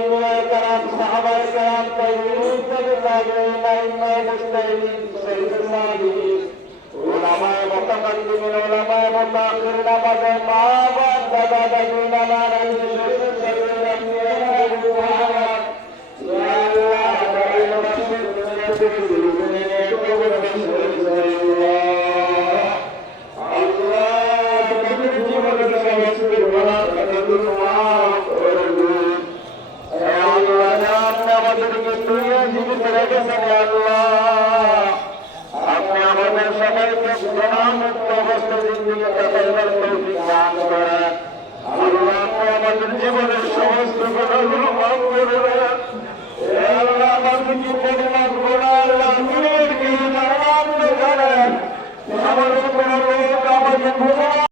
আম্বিয়ায়ে কেরাম সাহাবায়ে কেরাম তাবিঈন তাবিঈন মুজতাহিদিন সাইয়্যিদুল সালিহিন উলামায়ে মুতাকাদ্দিমিন উলামায়ে মুতাআখিরিন আমাদের মা বাপ দাদা দাদি নানা নানি শ্বশুর শাশুড়ি আত্মীয় স্বজন ইয়া আল্লাহ আমাদের নসিব দুনিয়া থেকে দুনিয়া কবর আল্লাহ তাদের জীবনের সমস্ত গুনাহ তাদের মাফ করে দিন হে আল্লাহ আপনি আমাদেরকে দুনিয়া জীবিত রেখেছেন হে আল্লাহ আপনি আমাদের সবাইকে গুনাহমুক্ত অবস্থায় জিন্দেগি কাটাবার তৌফিক দান করেন আল্লাহ আপনি আমাদের জীবনের সমস্ত গুনাহগুলো মাফ করে দেন হে আল্লাহ আমাদেরকে পরিমাণ গুনাহ আল্লাহ দূরের কেউ জানেন আমাদের কোনো লোক আমাদের